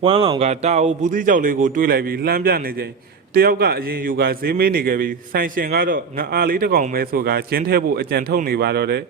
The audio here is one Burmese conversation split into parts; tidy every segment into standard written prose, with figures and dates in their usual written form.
ဝမ်းလောင်ကတာအိုဘူးသီးကြောက်လေးကိုတွေးလိုက်ပြီးလှမ်းပြနေချိန်တယောက်ကအရင်ယူကဈေးမေးနေခဲ့ပြီးဆိုင်ရှင်ကတော့ငါအားလေးတစ်ကောင်ပဲဆိုကရင်းထဲဖို့အကြံထုတ်နေပါတော့တယ်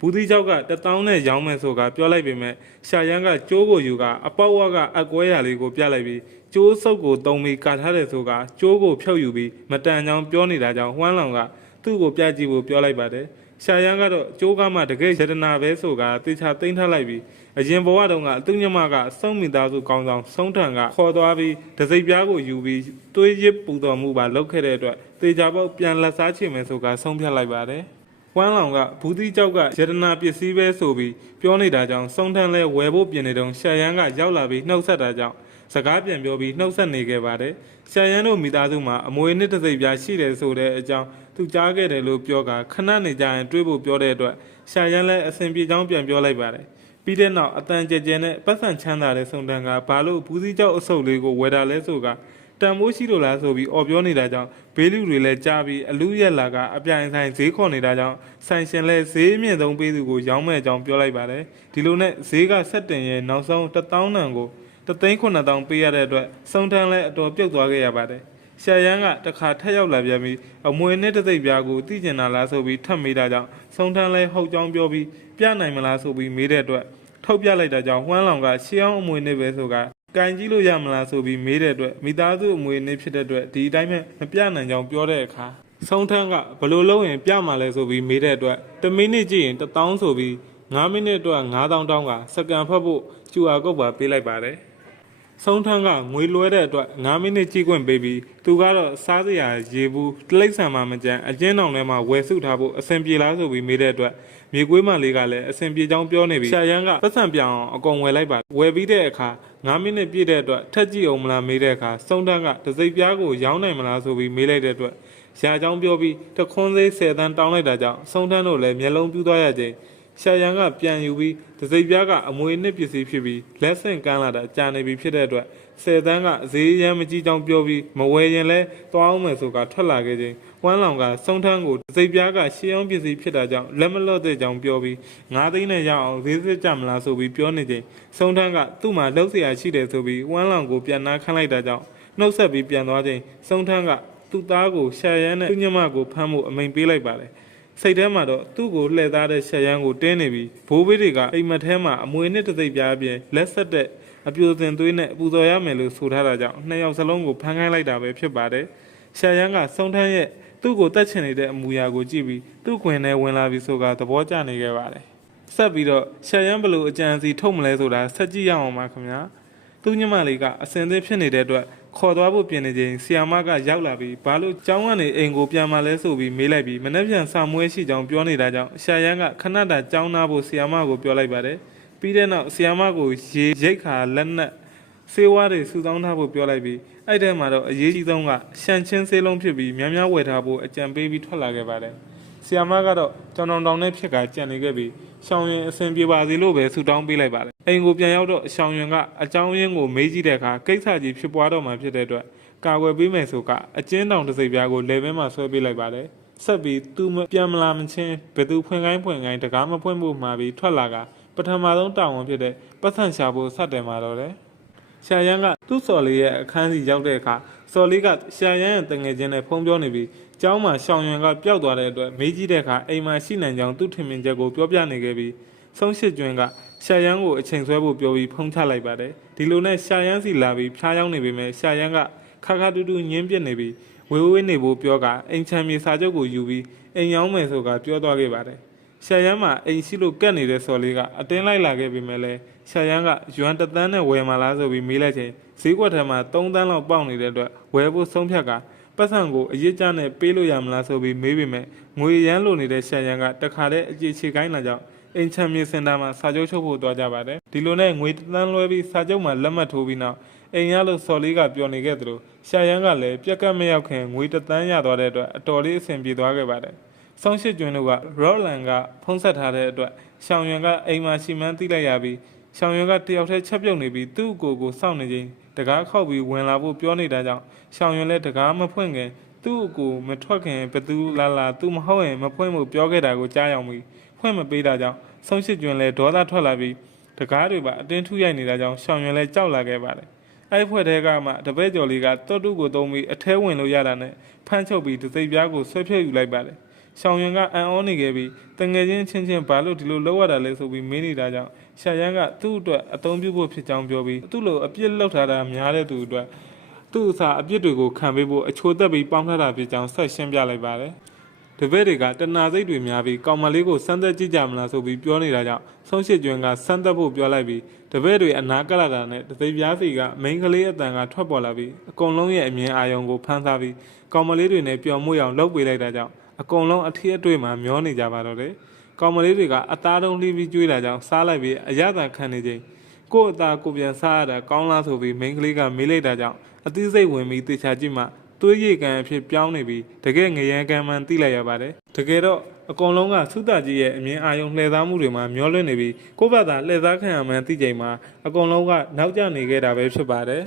ဘူးသီးကြောက်က1000နဲ့ရောင်းမယ်ဆိုကပြောလိုက်ပေမဲ့ရှာရန်ကကျိုးကိုယူကအပေါက်ဝကအကွဲရလေးကိုပြလိုက်ပြီးကျိုးစုပ်ကိုတုံပြီးကာထားတယ်ဆိုကကျိုးကိုဖြုတ်ယူပြီးမတန်ကြောင်ပြောနေတာကြောင့်ဝမ်းလောင်ကသူ့ကိုပြကြည့်ဖို့ပြောလိုက်ပါတယ်ရှာရန်ကတော့ကျိုးကမှတကယ်ရတနာပဲဆိုကတေချာသိမ်းထားလိုက်ပြီးအရင်ဘဝတုန်းကသူ့ညမကစုံမိသားစုကောင်းဆောင်ဆုံးထံကခေါ်သွားပြီးတစိပ်ပြားကိုယူပြီးတွေးရစ်ပူတော်မှုပါလုပ်ခဲ့တဲ့အတွက်တေချာပေါက်ပြန်လက်စားချင်မယ်ဆိုကဆုံးဖြတ်လိုက်ပါတယ်ဝမ်းလောင်ကဘူးသီးကြောက်ကရတနာပစ္စည်းပဲဆိုပြီးပြောနေတာကြောင့်စုံထန်လဲဝယ်ဖို့ပြင်နေတုန်းရှာရန်ကရောက်လာပြီးနှုတ်ဆက်တာကြောင့်စကားပြန်ပြောပြီးနှုတ်ဆက်နေခဲ့ပါတယ်ရှာရန်တို့မိသားစုမှာအမွေနှစ်တစိပ်ပြားရှိတယ်ဆိုတဲ့အကြောင်းသူကြားခဲ့တယ်လို့ပြောကခဏနေကြရင်တွေးဖို့ပြောတဲ့အတွက်ရှာရန်လည်းအစဉ်ပြေကြောင်းပြန်ပြောလိုက်ပါတယ်ပြီးတဲ့နောက်အတန်ကြဲကြဲနဲ့ပတ်စံချမ်းသာတဲ့စုံတန်ကဘာလို့ဘူးစည်းကြောက်အဆုပ်လေးကိုဝယ်တာလဲဆိုကတန်မိုးရှိလို့လားဆိုပြီးအော်ပြောနေတာကြောင့်ဘေးလူတွေလည်းကြားပြီးအလူရက်လာကအပြိုင်ဆိုင်ဈေးခေါ်နေတာကြောင့်ဆိုင်ရှင်လည်းဈေးအမြင့်ဆုံးပေးသူကိုရောင်းမဲ့အကြောင်းပြောလိုက်ပါတယ်ဒီလိုနဲ့ဈေးကဆက်တင်ရဲ့နောက်ဆုံး1000နံကို3,900ပေးရတဲ့အတွက်စုံတန်လည်းအတော်ပြုတ်သွားခဲ့ရပါတယ်ရှာရန်ကတခါထက်ရောက်လာပြန်ပြီးအမွေနဲ့တသိပ်ပြားကိုသိကျင်တာလားဆိုပြီးထပ်မေးတာကြောင့်စုံထန်းလဲဟုတ်ကြောင်းပြောပြီးပြနိုင်မလားဆိုပြီးမေးတဲ့အတွက်ထုတ်ပြလိုက်တာကြောင့်ဝမ်းလောင်ကရှေးအောင်အမွေနဲ့ပဲဆိုကကန်ကြီးလို့ရမလားဆိုပြီးမေးတဲ့အတွက်မိသားစုအမွေနဲ့ဖြစ်တဲ့အတွက်ဒီအတိုင်းပဲမပြနိုင်ကြောင်းပြောတဲ့အခါစုံထန်းကဘလို့လုံးရင်ပြမှာလဲဆိုပြီးမေးတဲ့အတွက်10မိနစ်ကြည့်ရင်1000ဆိုပြီး9မိနစ်အတွက်9000တောင်းကစကန်ဖတ်ဖို့ကျူအာကုတ်ပါပေးလိုက်ပါတယ်ဆုံးထန်းကငွေလွှဲတဲ့အတွက်9မိနစ်ကြည့်ခွင့်ပေးပြီးသူကတော့စားစရာရေဘူးတလိမ့်ဆန်မှမကြမ်းအကျဉ်းတောင်ထဲမှာဝယ်စုထားဖို့အဆင်ပြေလားဆိုပြီးမေးတဲ့အတွက်မြေကွေးမလေးကလည်းအဆင်ပြေကြောင်းပြောနေပြီးရှာရန်ကပတ်စံပြောင်းအောင်အကုန်ဝယ်လိုက်ပါဝယ်ပြီးတဲ့အခါ9မိနစ်ပြည့်တဲ့အတွက်ထက်ကြည့်အောင်မလားမေးတဲ့အခါဆုံးထန်းကတစိပ်ပြားကိုရောင်းနိုင်မလားဆိုပြီးမေးလိုက်တဲ့အတွက်ရှာကြောင်းပြောပြီးတခွန်းသေး10တန်းတောင်းလိုက်တာကြောင့်ဆုံးထန်းတို့လည်းမျက်လုံးပြူးသွားရခြင်းရှာရန်ကပြန်ယူပြီးတစိပ်ပြားကအမွေနှစ်ပစ္စည်းဖြစ်ပြီးလက်ဆင့်ကမ်းလာတာကြာနေပြီဖြစ်တဲ့အတွက်10တန်းကဈေးရမ်းမကြီးကြောင်းပြောပြီးမဝယ်ရင်လဲသွားအောင်မယ်ဆိုကထွက်လာခဲ့ခြင်းဝမ်းလောင်ကစုံထန်းကိုတစိပ်ပြားကရှေးအောင်ပစ္စည်းဖြစ်တာကြောင့်လက်မလွတ်တဲ့ကြောင်းပြောပြီး9သိန်းနဲ့ရအောင်ဈေးစစ်ကြမလားဆိုပြီးပြောနေခြင်းစုံထန်းကသူ့မှာလှုပ်เสียရှိတယ်ဆိုပြီးဝမ်းလောင်ကိုပြန်နာခန့်လိုက်တာကြောင့်နှုတ်ဆက်ပြီးပြန်သွားခြင်းစုံထန်းကသူ့သားကိုရှာရန်နဲ့သူ့ညမကိုဖမ်းဖို့အမိန်ပေးလိုက်ပါတယ်စိတ်ထဲမှာတော့သူ့ကိုလှည့်သားတဲ့ရှာရန်ကိုတင်းနေပြီးဘိုးဘေးတွေကအိမ်မက်ထဲမှာအမွေနဲ့တသိပ်ပြားအပြင်လက်ဆက်တဲ့အပြိုစင်သွေးနဲ့အပူဇော်ရမယ်လို့ဆိုထားတာကြောင့်နှစ်ယောက်စလုံးကိုဖမ်းခိုင်းလိုက်တာပဲဖြစ်ပါတယ်ရှာရန်ကစုံထန်းရဲ့သူ့ကိုတတ်ချင်နေတဲ့အမူအရာကိုကြည့်ပြီးသူ့ခွင်ထဲဝင်လာပြီးဆိုကသဘောကျနေခဲ့ပါတယ်ဆက်ပြီးတော့ရှာရန်ဘလို့အကြံစီထုတ်မလဲဆိုတာဆက်ကြည့်ရအောင်ပါခင်ဗျာသူ့ညမလေးကအစင်သင်းဖြစ်နေတဲ့အတွက်ခေါ်သွားဖို့ပြင်နေချိန်ဆီယာမကရောက်လာပြီးဘာလို့ကျောင်းကနေအိမ်ကိုပြန်มาလဲဆိုပြီးမေးလိုက်ပြီးမနှက်ပြန်စာမွေးရှိကြောင်းပြောနေတာကြောင့်ရှာရန်ကခဏတာကျောင်းသားဖို့ဆီယာမကိုပြောလိုက်ပါတယ်ပြီးတဲ့နောက်ဆီယာမကိုရေရိတ်ခါလက်နက်ဆေးဝါးတွေစုဆောင်းထားဖို့ပြောလိုက်ပြီးအဲ့ထဲမှာတော့အရေးကြီးဆုံးကရှန်ချင်းဆေးလုံးဖြစ်ပြီးများများဝယ်ထားဖို့အကြံပေးပြီးထွက်လာခဲ့ပါတယ်ဆီယာမကတော့ကြောင်တောင်နဲ့ဖြစ်ကကြံနေခဲ့ပြီးရှောင်းရင်အဆင်ပြေပါစေလို့ပဲဆူတောင်းပေးလိုက်ပါတယ်အိမ်ကိုပြန်ရောက်တော့ရှောင်းရင်ကအကြောင်းရင်းကိုမေးကြည့်တဲ့အခါကိစ္စကြီးဖြစ်ပွားတော့မှဖြစ်တဲ့အတွက်ကာကွယ်ပေးမယ်ဆိုကအကျဉ်းတောင်တစ်စိပ်ပြားကိုလေဘဲမှာဆွဲပေးလိုက်ပါတယ်ဆက်ပြီးသူပြန်မလာမချင်းဘယ်သူဖွင့်ခိုင်းတကားမဖွင့်ဖို့မှာပြီးထွက်လာကပထမဆုံးတာဝန်ဖြစ်တဲ့ပတ်စံရှာဖို့စတင်มาတော့တယ်ရှာရန်ကသူ့စော်လေးရဲ့အခန်းစီရောက်တဲ့အခါစော်လေးကရှာရန်ရဲ့တငယ်ချင်းနဲ့ဖုန်းပြောနေပြီးကျောင်းမှာရှောင်းရင်ကပျောက်သွားတဲ့အတွက်မေးကြည့်တဲ့အခါအိမ်မှာရှိနိုင်ကြောင်းသူ့ထင်မြင်ချက်ကိုပြောပြနေခဲ့ပြီးဆုံးရှစ်ကျွန်းကရှာရန်ကိုအချိန်ဆွဲဖို့ပြောပြီးဖုန်းချလိုက်ပါတယ်ဒီလိုနဲ့ရှာရန်စီလာပြီးဖျားရောက်နေပေမဲ့ရှာရန်ကခါခါတူတူညင်းပြစ်နေပြီးဝေဝေးနေဖို့ပြောကအိမ်ချမ်းမြေစာချုပ်ကိုယူပြီးအိမ်ရောက်မယ်ဆိုကပြောသွားခဲ့ပါတယ်ရှာရန်မှာအိမ်ရှိလို့ကက်နေတဲ့စော်လေးကအတင်းလိုက်လာခဲ့ပေမဲ့လည်းရှာရန်ကယွမ်1 သန်းနဲ့ဝယ်မလားဆိုပြီးမေးလိုက်ချိန်ဈေးကွက်ထဲမှာ3 သန်းလောက်ပေါက်နေတဲ့အတွက်ဝယ်ဖို့ဆုံးဖြတ်ကပတ်စံကိုအရေးကြနဲ့ပေးလို့ရမလားဆိုပြီးမေးပေမဲ့ငွေရမ်းလိုနေတဲ့ရှာရန်ကတခါတည်းအကြေချေကိုင်းလာကြောင်းအိမ်ချမ်းမြေစင်တာမှာစာချုပ်ချုပ်ဖို့တွားကြပါတယ်ဒီလိုနဲ့ငွေ1 သန်းလွှဲပြီးစာချုပ်မှာလက်မှတ်ထိုးပြီးနောက်အိမ်ရလို့စော်လေးကပြောနေခဲ့သလိုရှာရန်ကလည်းပြက်ကတ်မရောက်ခင်ငွေ1 သန်းရသွားတဲ့အတွက်အတော်လေးအဆင်ပြေသွားခဲ့ပါတယ်ဆောင်းရှစ်ကျွန်းတို့ကရော့လန်ကဖုံးဆက်ထားတဲ့အတွက်ရှောင်းရွံကအိမ်မှာရှိမှန်းသိလိုက်ရပြီးရှောင်းရွံကတယောက်တည်းချက်ပြုတ်နေပြီးသူ့ကိုယ်ကိုစောင့်နေခြင်းတကားခောက်ပြီးဝင်လာဖို့ပြောနေတာကြောင့်ရှောင်းရွံလည်းတကားမဖွင့်ခင်သူ့ကိုမထွက်ခင်ဘသူလာသူမဟုတ်ရင်မဖွင့်ဖို့ပြောခဲ့တာကိုကြားရောက်ပြီးဖွင့်မပေးတာကြောင့်ဆောင်းရှစ်ကျွန်းလည်းဒေါသထွက်လာပြီးတကားတွေပါအတင်းထုရိုက်နေတာကြောင့်ရှောင်းရွံလည်းကြောက်လာခဲ့ပါတယ် အဲ့ဖွဲ့ထဲကမှတပည့်ကျော်လေးကတော့တုကိုတုံးပြီးအထဲဝင်လို့ရတာနဲ့ဖမ်းချုပ်ပြီးဒသိပ်ပြားကိုဆွဲဖြုတ်ယူလိုက်ပါတယ်ရှောင်းရင်ကအံ့ဩနေခဲ့ပြီးတငယ်ချင်းချင်းဘာလို့ဒီလိုလုပ်ရတာလဲဆိုပြီးမင်းနေတာကြောင့်ရှာရန်ကသူ့အတွက်အသုံးပြုဖို့ဖြစ်ကြောင်းပြောပြီးသူ့လိုအပြစ်လောက်ထားတာများတဲ့သူအတွက်သူ့အစားအပြစ်တွေကိုခံပေးဖို့အချိုးသက်ပြီးပေါင်းထားတာဖြစ်ကြောင်းဆက်ရှင်းပြလိုက်ပါတယ်တပည့်တွေကတဏှာစိတ်တွေများပြီးကောင်မလေးကိုစမ်းသက်ကြည့်ကြမလားဆိုပြီးပြောနေတာကြောင့်ဆုံးရှစ်ကျွန်းကစမ်းသက်ဖို့ပြောလိုက်ပြီးတပည့်တွေအနာကလာတာနဲ့တသိပြားစီကမိန်းကလေးအတန်ကထွက်ပေါ်လာပြီးအကုန်လုံးရဲ့အမြင်အာရုံကိုဖမ်းထားပြီးကောင်မလေးတွေနဲ့ပျော်မွေ့အောင်လှုပ်ပေးလိုက်တာကြောင့်အကုန်လုံးအထီးအတွေ့မှာမျောနေကြပါတော့တယ်ကောင်မလေးတွေကအသားတုံးလှီးပြီးကျွေးလာကြောင်းစားလိုက်ပြီးအရသာခံနေချိန်ကို့အသားကိုပြန်စားရတာကောင်းလားဆိုပြီးမိန်းကလေးကမေးလိုက်တာကြောင့်အသိစိတ်ဝင်ပြီးတေချာကြည့်မှသွေးရည်ကန်အဖြစ်ပြောင်းနေပြီးတကယ်ငရန်ကန်မှန်သိလိုက်ရပါတယ်တကယ်တော့အကုန်လုံးကသုတကြီးရဲ့အမြင်အာရုံလှည့်စားမှုတွေမှာမျောလွင့်နေပြီးကိုယ့်ဘာသာလှည့်စားခံရမှန်းသိချိန်မှာအကုန်လုံးကနောက်ကျနေခဲ့တာပဲဖြစ်ပါတယ်